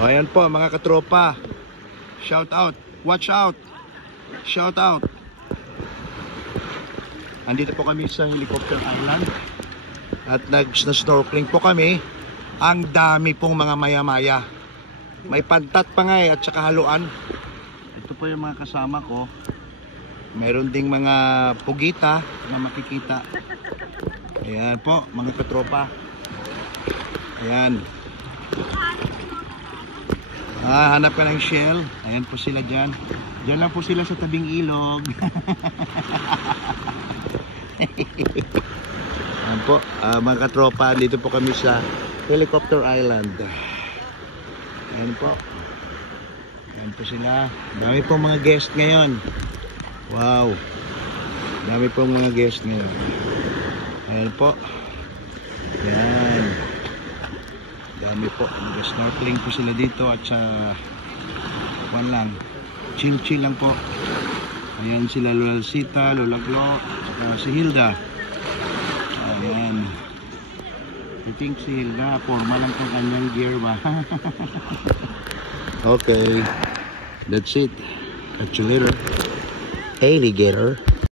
O, ayan po mga katropa. Shout out. Watch out. Shout out. Andito po kami sa Helicopter Island. At nag-snorkeling po kami. Ang dami pong mga maya-maya. May pantat pa nga at saka haluan. Ito po yung mga kasama ko. Mayroon ding mga pugita na makikita. Ayan po mga katropa. Ayan. Hanap ka ng shell. Ayan po sila dyan. Dyan lang po sila sa tabing ilog. Ayan po mga katropa. Dito po kami sa Helicopter Island. Ayan po. Ayan po sila. Dami pong mga guest ngayon. Wow. Dami pong mga guest ngayon. Ayan po. Ayan. Dami po. Nag-snorkeling po sila dito at sa lang. Chill lang po. Ayan sila Lola Sita, Lola Glo, at si Hilda. Ayan. I think si Hilda, forma lang po kanyang gear ba? Okay. That's it. Catch you later. Alligator.